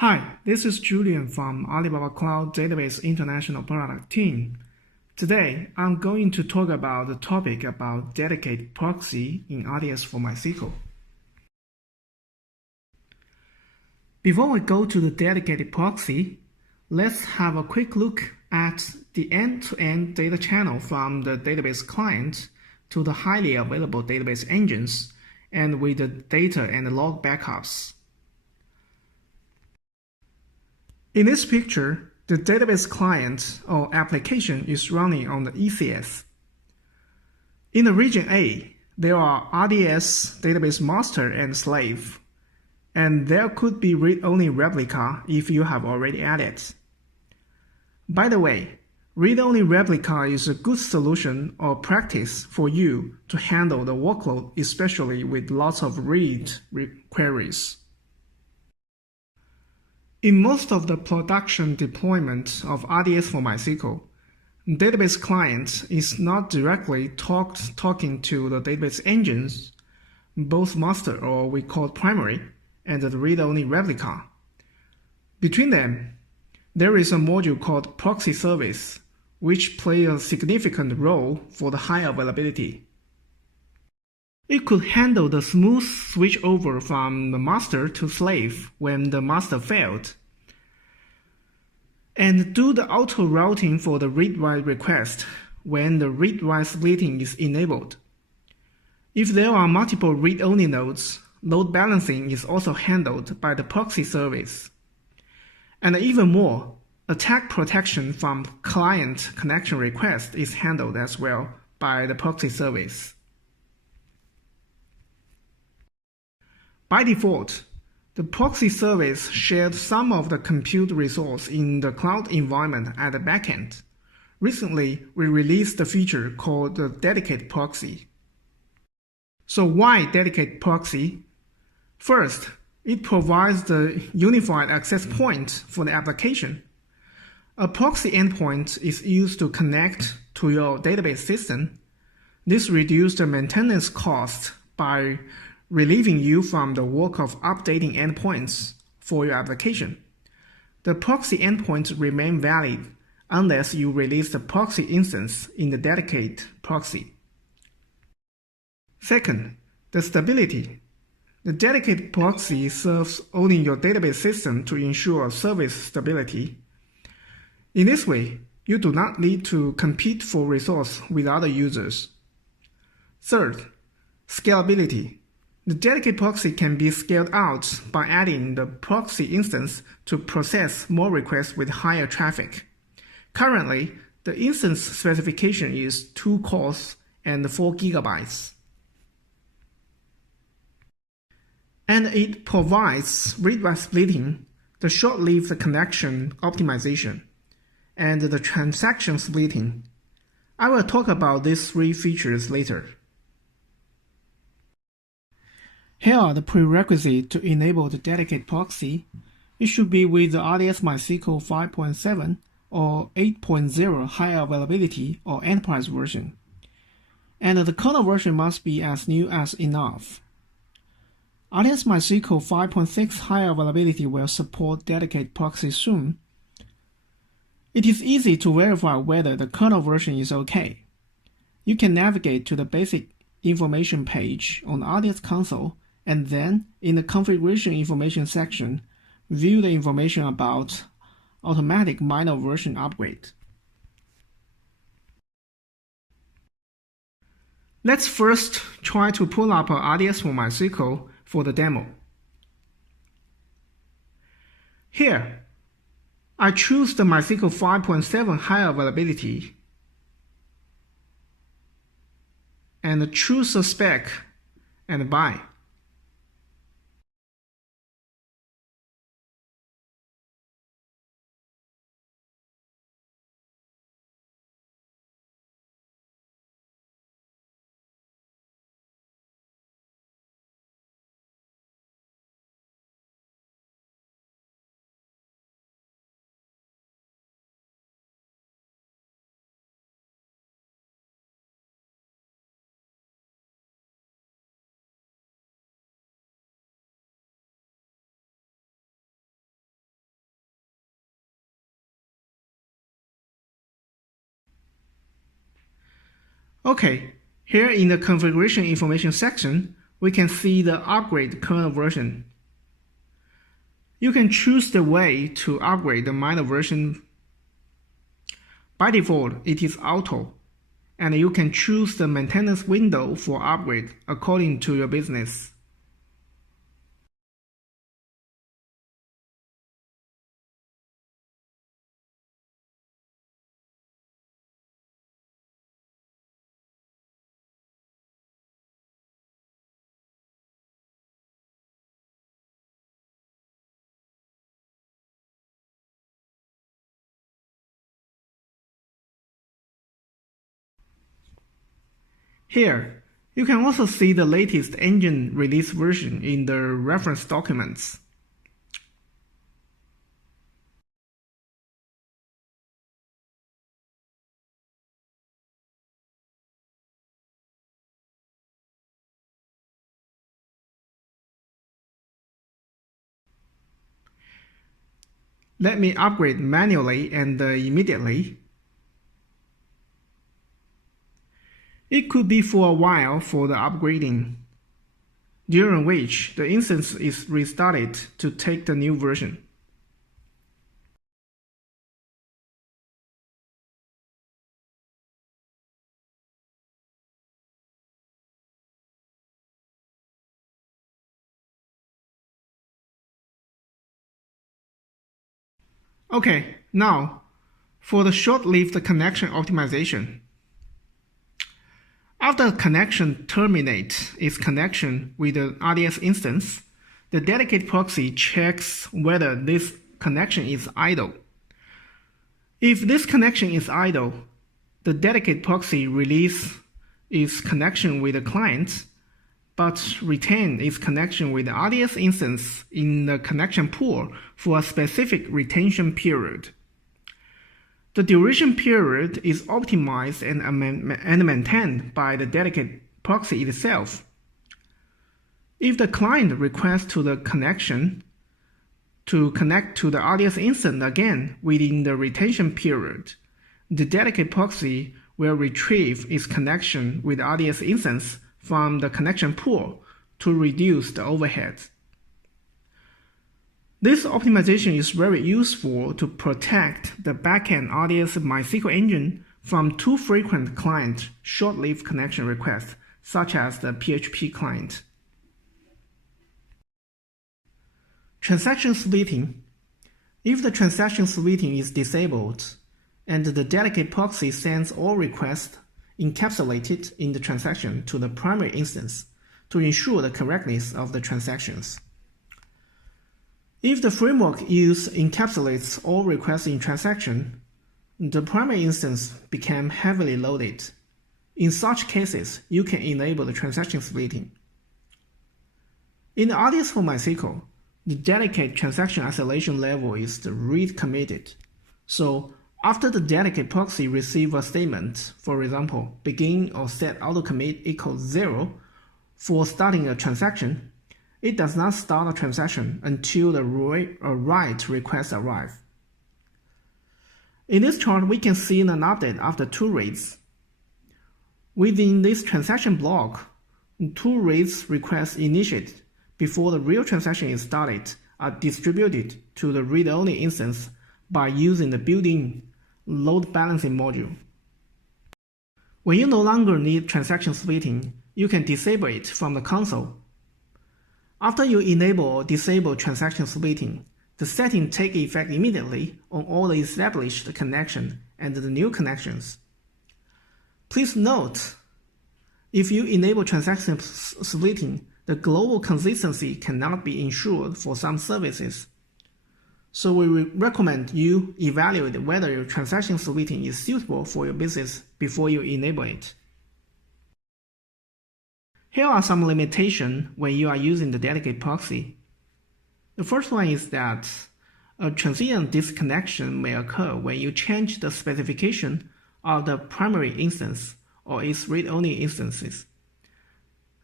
Hi, this is Julian from Alibaba Cloud Database International Product Team. Today, I'm going to talk about the topic about Dedicate Proxy in RDS for MySQL. Before we go to the Dedicated Proxy, let's have a quick look at the end-to-end data channel from the database client to the highly available database engines and with the data and log backups. In this picture, the database client or application is running on the ECS. In the region A, there are RDS database master and slave, and there could be read-only replica if you have already added. By the way, read-only replica is a good solution or practice for you to handle the workload, especially with lots of read queries. In most of the production deployment of RDS for MySQL, database client is not directly talking to the database engines, both master or we call primary, and the read-only replica. Between them, there is a module called proxy service, which plays a significant role for the high availability. It could handle the smooth switch over from the master to slave when the master failed, and do the auto routing for the read-write request when the read-write splitting is enabled. If there are multiple read-only nodes, load balancing is also handled by the proxy service. And even more, attack protection from client connection request is handled as well by the proxy service. By default, the proxy service shared some of the compute resource in the cloud environment at the backend. Recently, we released a feature called the Dedicate Proxy. So why Dedicate Proxy? First, it provides the unified access point for the application. A proxy endpoint is used to connect to your database system. This reduces the maintenance cost by relieving you from the work of updating endpoints for your application. The proxy endpoints remain valid unless you release the proxy instance in the Dedicate Proxy. Second, the stability. The Dedicate Proxy serves only your database system to ensure service stability. In this way, you do not need to compete for resource with other users. Third, scalability. The Dedicate Proxy can be scaled out by adding the proxy instance to process more requests with higher traffic. Currently, the instance specification is 2 cores and 4 GB. And it provides read-write splitting, the short-lived connection optimization, and the transaction splitting. I will talk about these 3 features later. Here are the prerequisites to enable the Dedicate Proxy. It should be with the RDS MySQL 5.7 or 8.0 high availability or enterprise version. And the kernel version must be as new as enough. RDS MySQL 5.6 high availability will support Dedicate Proxy soon. It is easy to verify whether the kernel version is okay. You can navigate to the basic information page on the RDS console, and then in the configuration information section, view the information about automatic minor version upgrade. Let's first try to pull up a RDS for MySQL for the demo. Here, I choose the MySQL 5.7 high availability and choose the spec and buy. Okay, here in the configuration information section, we can see the upgrade kernel version. You can choose the way to upgrade the minor version. By default, it is auto, and you can choose the maintenance window for upgrade according to your business. Here, you can also see the latest engine release version in the reference documents. Let me upgrade manually and immediately. It could be for a while for the upgrading, during which the instance is restarted to take the new version. Okay, now for the short-lived connection optimization. After a connection terminates its connection with the RDS instance, the Dedicate Proxy checks whether this connection is idle. If this connection is idle, the Dedicate Proxy releases its connection with the client, but retains its connection with the RDS instance in the connection pool for a specific retention period. The duration period is optimized and maintained by the Dedicate Proxy itself. If the client requests to the connection to connect to the RDS instance again within the retention period, the Dedicate Proxy will retrieve its connection with the RDS instance from the connection pool to reduce the overhead. This optimization is very useful to protect the backend RDS MySQL engine from too frequent client short-lived connection requests, such as the PHP client. Transaction splitting. If the transaction splitting is disabled, and the Dedicate Proxy sends all requests encapsulated in the transaction to the primary instance to ensure the correctness of the transactions. If the framework use encapsulates all requests in transaction, the primary instance became heavily loaded. In such cases, you can enable the transaction splitting. In the RDS for MySQL, the Dedicate transaction isolation level is the read committed. So after the Dedicate Proxy receives a statement, for example, begin or set autocommit equals 0 for starting a transaction, it does not start a transaction until the write request arrives. In this chart, we can see an update after 2 reads. Within this transaction block, 2 reads requests initiated before the real transaction is started are distributed to the read-only instance by using the built-in load balancing module. When you no longer need transaction splitting, you can disable it from the console. After you enable or disable transaction splitting, the setting takes effect immediately on all the established connections and the new connections. Please note, if you enable transaction splitting, the global consistency cannot be ensured for some services. So we recommend you evaluate whether your transaction splitting is suitable for your business before you enable it. Here are some limitations when you are using the Dedicate Proxy. The first one is that a transient disconnection may occur when you change the specification of the primary instance or its read-only instances.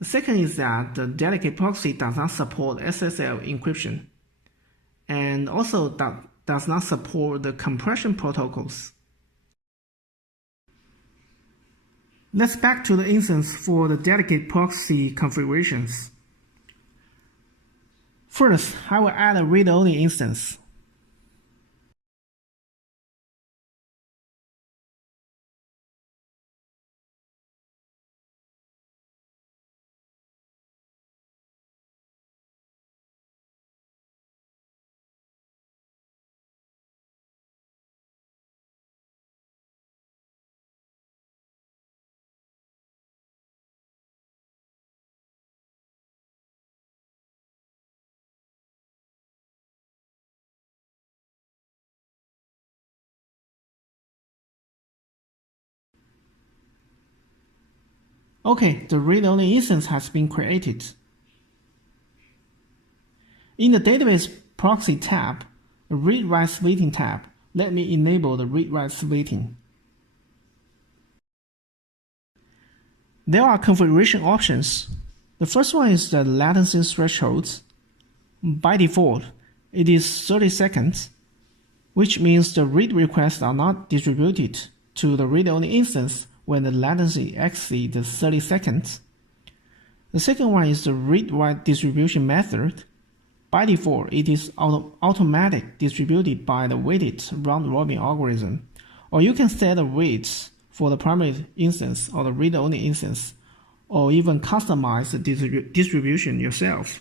The second is that the Dedicate Proxy does not support SSL encryption and also does not support the compression protocols. Let's back to the instance for the Dedicate Proxy configurations. First, I will add a read-only instance. Okay, the read-only instance has been created. In the Database Proxy tab, the Read-Write Splitting tab, let me enable the Read-Write Splitting. There are configuration options. The first one is the latency threshold. By default, it is 30 seconds, which means the read requests are not distributed to the read-only instance when the latency exceeds 30 seconds. The second one is the read-write distribution method. By default, it is automatic distributed by the weighted round-robin algorithm, or you can set the weights for the primary instance or the read-only instance, or even customize the distribution yourself.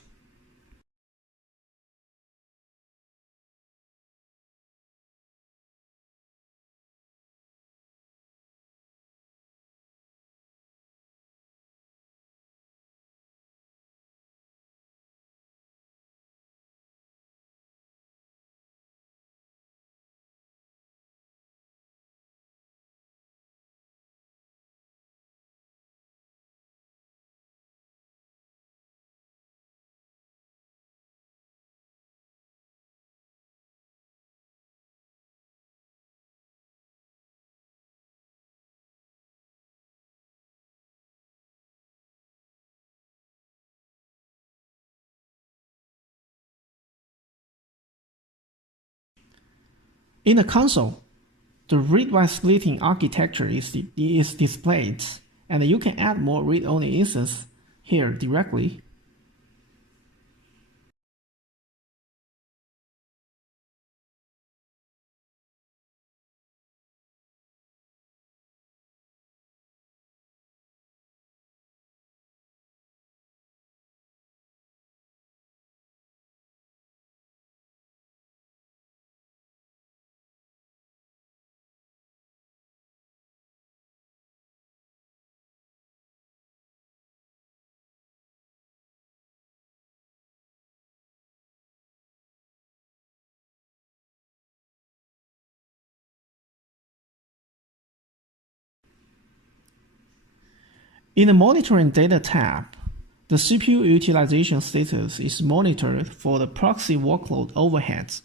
In the console, the read-write splitting architecture is displayed, and you can add more read-only instances here directly. In the Monitoring Data tab, the CPU utilization status is monitored for the proxy workload overheads.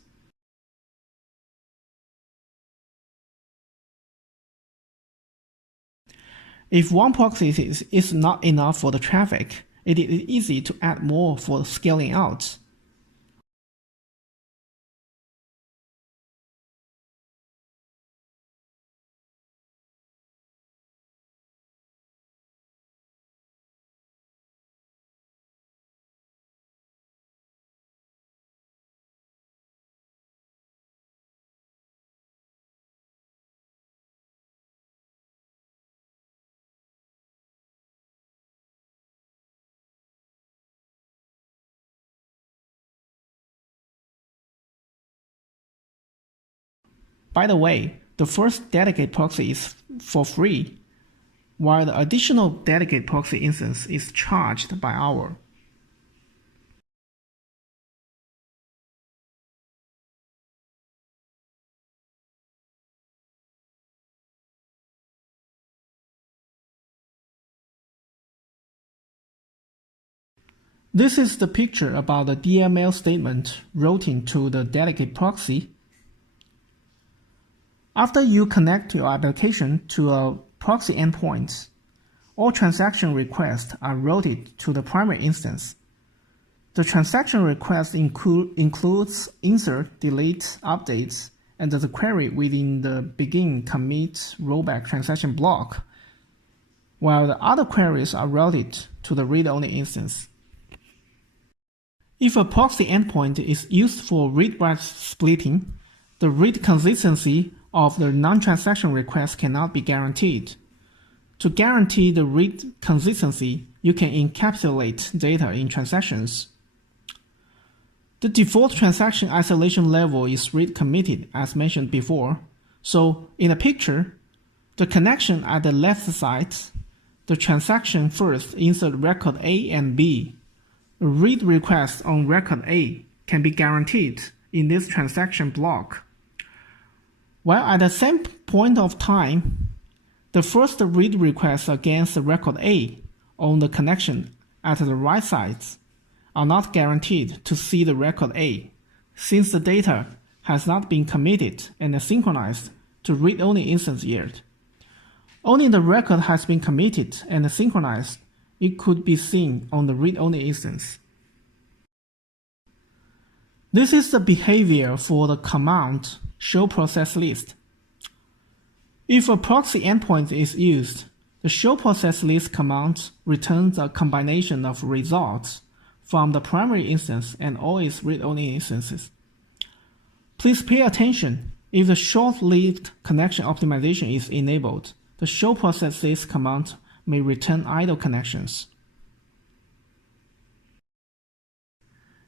If one proxy is not enough for the traffic, it is easy to add more for scaling out. By the way, the first Dedicate Proxy is for free, while the additional Dedicate Proxy instance is charged by hour. This is the picture about the DML statement routing to the Dedicate Proxy. After you connect your application to a proxy endpoint, all transaction requests are routed to the primary instance. The transaction request includes insert, delete, updates, and the query within the begin, commit, rollback transaction block. while the other queries are routed to the read-only instance. If a proxy endpoint is used for read-write splitting, the read consistency of the non-transaction request cannot be guaranteed. To guarantee the read consistency, you can encapsulate data in transactions. The default transaction isolation level is read committed as mentioned before. So in the picture, the connection at the left side, the transaction first insert record A and B. A read request on record A can be guaranteed in this transaction block. While at the same point of time, the first read request against the record A on the connection at the right side are not guaranteed to see the record A, since the data has not been committed and synchronized to read-only instance yet. Only the record has been committed and synchronized, it could be seen on the read-only instance. This is the behavior for the command show process list. If a proxy endpoint is used, the show process list command returns a combination of results from the primary instance and all its read-only instances. Please pay attention. If the short-lived connection optimization is enabled, the show process list command may return idle connections.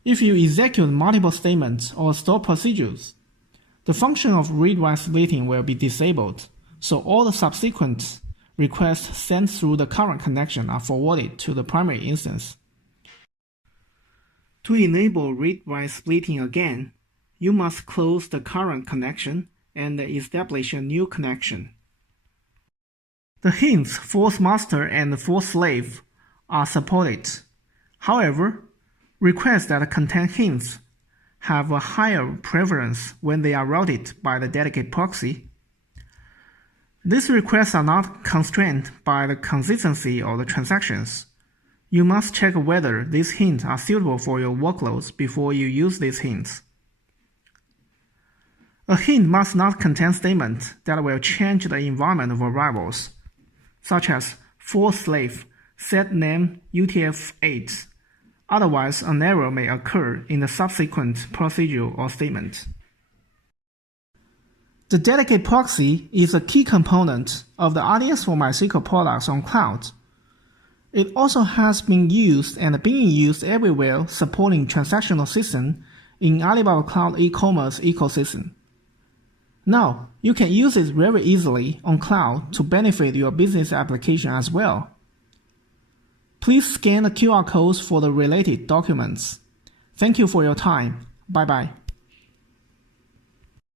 If you execute multiple statements or store procedures, the function of read-write splitting will be disabled, so all the subsequent requests sent through the current connection are forwarded to the primary instance. To enable read-write splitting again, you must close the current connection and establish a new connection. The hints false master and false slave are supported. However, requests that contain hints have a higher preference when they are routed by the Dedicate Proxy. These requests are not constrained by the consistency of the transactions. You must check whether these hints are suitable for your workloads before you use these hints. A hint must not contain statements that will change the environment variables, such as for slave set name UTF-8. Otherwise, an error may occur in the subsequent procedure or statement. The Dedicate Proxy is a key component of the RDS for MySQL products on cloud. It also has been used and being used everywhere supporting transactional system in Alibaba Cloud e-commerce ecosystem. Now, you can use it very easily on cloud to benefit your business application as well. Please scan the QR codes for the related documents. Thank you for your time. Bye-bye.